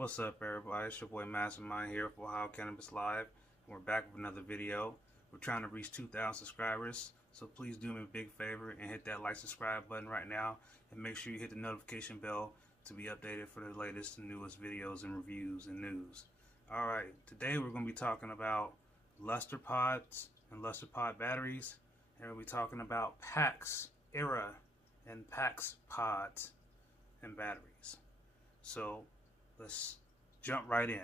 What's up, everybody? It's your boy Mastermind here for Ohio Cannabis Live, and we're back with another video. We're trying to reach 2,000 subscribers, so please do me a big favor and hit that like, subscribe button right now, and make sure you hit the notification bell to be updated for the latest and newest videos and reviews and news. Alright, today we're going to be talking about luster pods and luster pod batteries, and we'll be talking about Pax Era and Pax pods and batteries. So let's jump right in.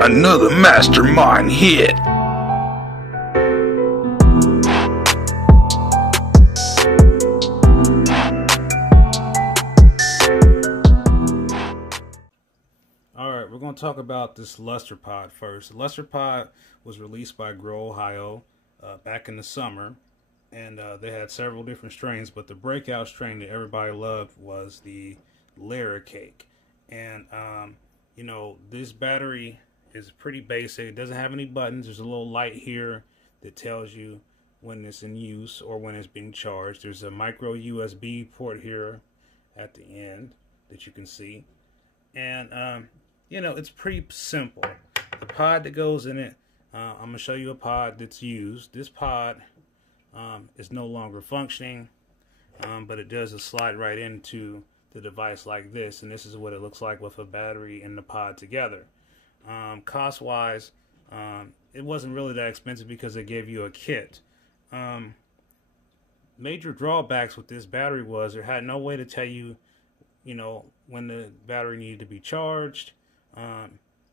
Another mastermind hit. Alright, we're going to talk about this luster pod first. The luster pod was released by Grow Ohio back in the summer. And they had several different strains, but the breakout strain that everybody loved was the layer cake. And, you know, this battery is pretty basic. It doesn't have any buttons. There's a little light here that tells you when it's in use or when it's being charged. There's a micro USB port here at the end that you can see. And, you know, it's pretty simple. The pod that goes in it, I'm going to show you a pod that's used. This pod is no longer functioning, but it does slide right into the device like this, and this is what it looks like with a battery and the pod together. Cost wise, it wasn't really that expensive because they gave you a kit. Major drawbacks with this battery was it had no way to tell you, you know, when the battery needed to be charged.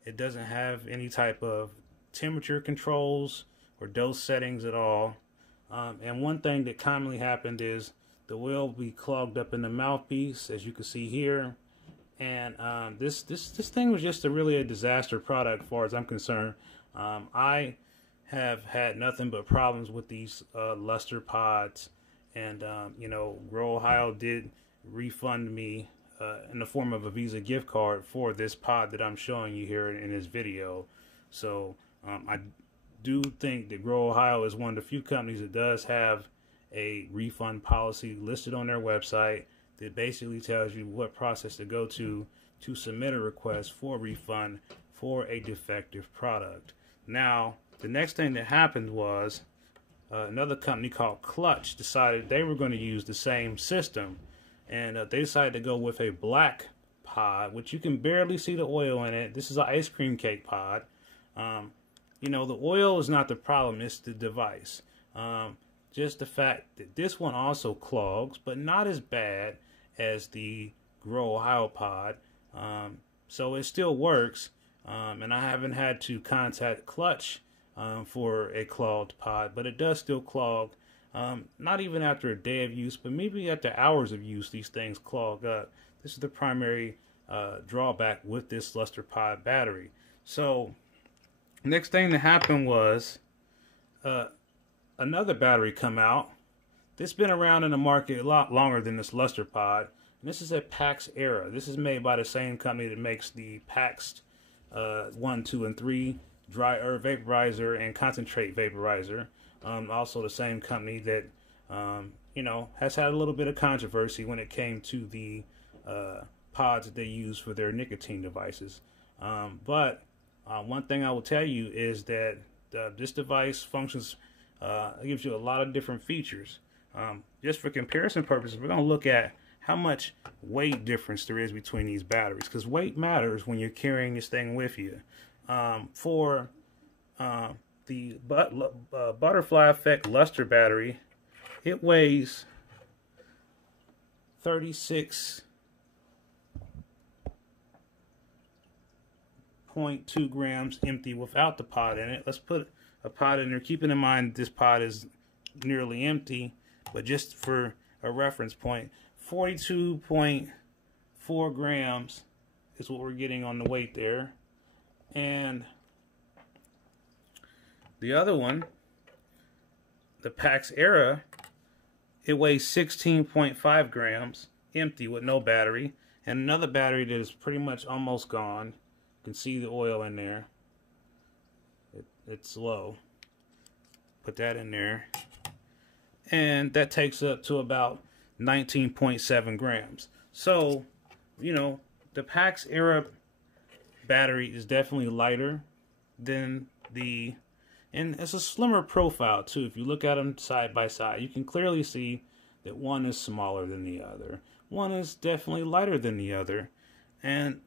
It doesn't have any type of temperature controls or dose settings at all. And one thing that commonly happened is the oil will be clogged up in the mouthpiece, as you can see here. And this thing was just really a disaster product as far as I'm concerned. I have had nothing but problems with these luster pods. And, you know, Grow Ohio did refund me in the form of a Visa gift card for this pod that I'm showing you here in this video. So I do think that Grow Ohio is one of the few companies that does have a refund policy listed on their website that basically tells you what process to go to submit a request for a refund for a defective product. Now, the next thing that happened was another company called Clutch decided they were going to use the same system, and they decided to go with a black pod, which you can barely see the oil in it. This is an ice cream cake pod. You know, the oil is not the problem, it's the device. Just the fact that this one also clogs, but not as bad as the Grow Ohio pod. So it still works, and I haven't had to contact Clutch for a clogged pod, but it does still clog. Not even after a day of use, but maybe after hours of use, these things clog up. This is the primary drawback with this luster pod battery. So next thing that happened was another battery come out. This has been around in the market a lot longer than this luster pod. And this is a Pax Era. This is made by the same company that makes the Pax 1, 2, and 3 dry herb vaporizer and concentrate vaporizer. Also the same company that you know, has had a little bit of controversy when it came to the pods that they use for their nicotine devices. But one thing I will tell you is that this device functions, gives you a lot of different features. Just for comparison purposes, we're going to look at how much weight difference there is between these batteries, because weight matters when you're carrying this thing with you. For the Butterfly Effect Luster battery, it weighs 36.2 grams empty without the pod in it. Let's put a pod in there, keeping in mind this pod is nearly empty, but just for a reference point, 42.4 grams is what we're getting on the weight there. And the other one, the Pax Era, it weighs 16.5 grams empty with no battery, and another battery that is pretty much almost gone. You can see the oil in there. It's low. Put that in there. And that takes up to about 19.7 grams. So you know, the Pax Era battery is definitely lighter than and it's a slimmer profile too. If you look at them side by side, you can clearly see that one is smaller than the other. One is definitely lighter than the other. And,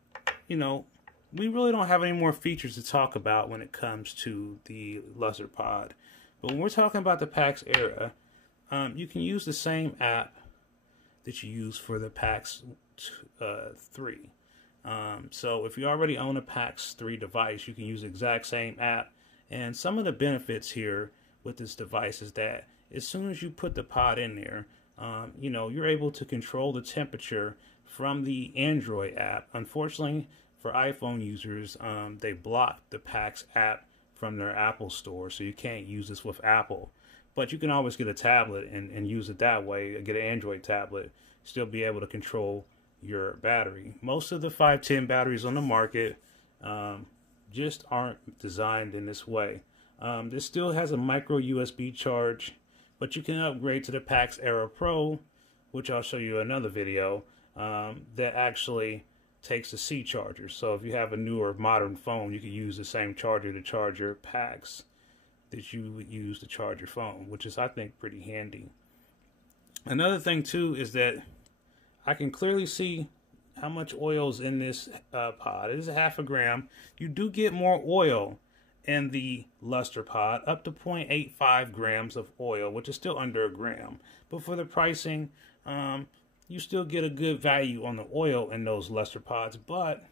you know, we really don't have any more features to talk about when it comes to the Luster Pod. But when we're talking about the Pax Era, you can use the same app that you use for the Pax 3. So if you already own a Pax 3 device, you can use the exact same app. And some of the benefits here with this device is that as soon as you put the pod in there, you know, you're able to control the temperature from the Android app. Unfortunately, for iPhone users, they blocked the Pax app from their Apple store, so you can't use this with Apple. But you can always get a tablet and use it that way, get an Android tablet, still be able to control your battery. Most of the 510 batteries on the market just aren't designed in this way. This still has a micro USB charge, but you can upgrade to the Pax Era Pro, which I'll show you another video, that actually takes a C charger. So if you have a newer modern phone, you can use the same charger to charge your Pax that you would use to charge your phone, which is, I think, pretty handy. Another thing too is that I can clearly see how much oil is in this pod. It is 0.5 gram. You do get more oil in the Luster Pod, up to 0.85 grams of oil, which is still under a gram. But for the pricing, you still get a good value on the oil in those Luster Pods. But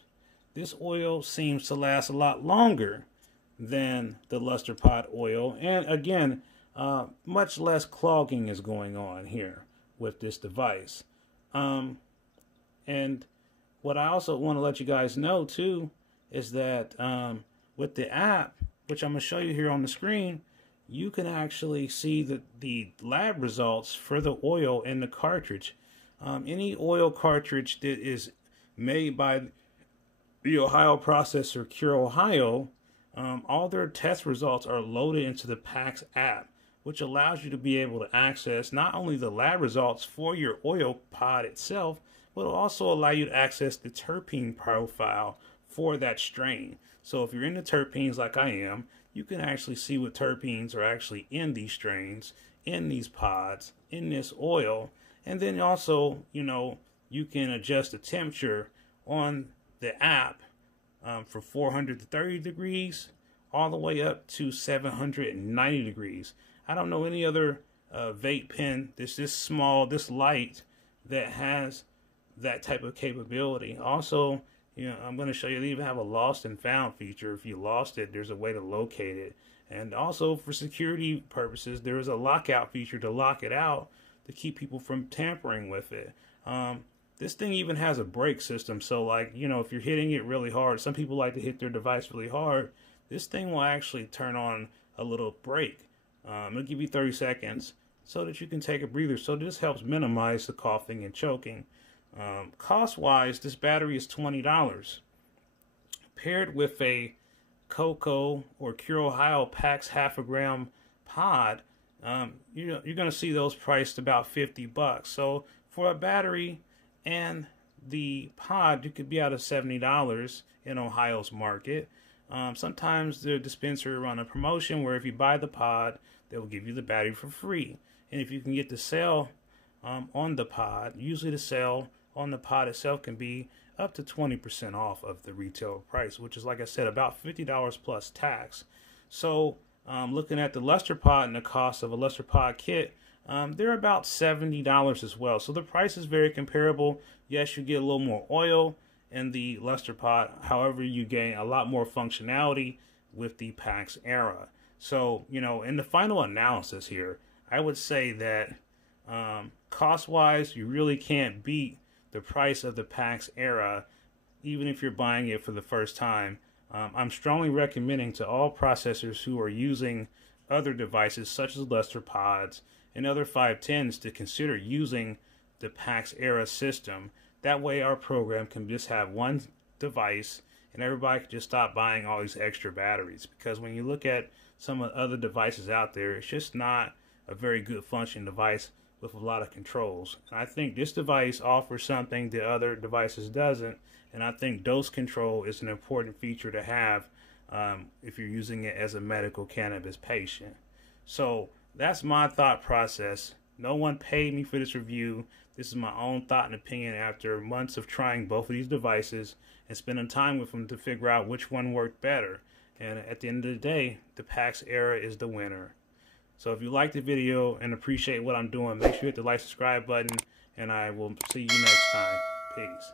this oil seems to last a lot longer than the Luster Pod oil. And again, much less clogging is going on here with this device. And what I also want to let you guys know too is that with the app, which I'm going to show you here on the screen, you can actually see the lab results for the oil in the cartridge. Any oil cartridge that is made by the Ohio processor Cure Ohio, all their test results are loaded into the Pax app, which allows you to be able to access not only the lab results for your oil pod itself, but it'll also allow you to access the terpene profile for that strain. So if you're into terpenes like I am, you can actually see what terpenes are actually in these strains, in these pods, in this oil. And then also, you know, you can adjust the temperature on the app from 430 degrees all the way up to 790 degrees. I don't know any other vape pen that's this small, this light, that has that type of capability. Also, you know, I'm going to show you they even have a lost and found feature. If you lost it, there's a way to locate it. And also for security purposes, there is a lockout feature to lock it out to keep people from tampering with it. This thing even has a brake system. So like, you know, if you're hitting it really hard, some people like to hit their device really hard. This thing will actually turn on a little brake. It'll give you 30 seconds so that you can take a breather. So this helps minimize the coughing and choking. Cost-wise, this battery is $20. Paired with a Coco or Cure Ohio Pax 0.5 gram pod, you're going to see those priced about $50. So for a battery and the pod, you could be out of $70 in Ohio's market. Sometimes the dispenser run a promotion where if you buy the pod, they will give you the battery for free. And if you can get the cell on the pod, usually the cell on the pod itself can be up to 20% off of the retail price, which is, like I said, about $50 plus tax. So looking at the Luster Pod and the cost of a Luster Pod kit, they're about $70 as well. So the price is very comparable. Yes, you get a little more oil in the Luster Pod. However, you gain a lot more functionality with the Pax Era. So, you know, in the final analysis here, I would say that cost-wise, you really can't beat the price of the Pax Era, even if you're buying it for the first time. I'm strongly recommending to all processors who are using other devices such as Luster Pods and other 510s to consider using the Pax Era system. That way our program can just have one device and everybody can just stop buying all these extra batteries. Because when you look at some of the other devices out there, it's just not a very good functioning device with a lot of controls. And I think this device offers something that other devices doesn't, and I think dose control is an important feature to have if you're using it as a medical cannabis patient. So that's my thought process. No one paid me for this review. This is my own thought and opinion after months of trying both of these devices and spending time with them to figure out which one worked better. And at the end of the day, the Pax Era is the winner. So if you like the video and appreciate what I'm doing, make sure you hit the like, subscribe button, and I will see you next time. Peace.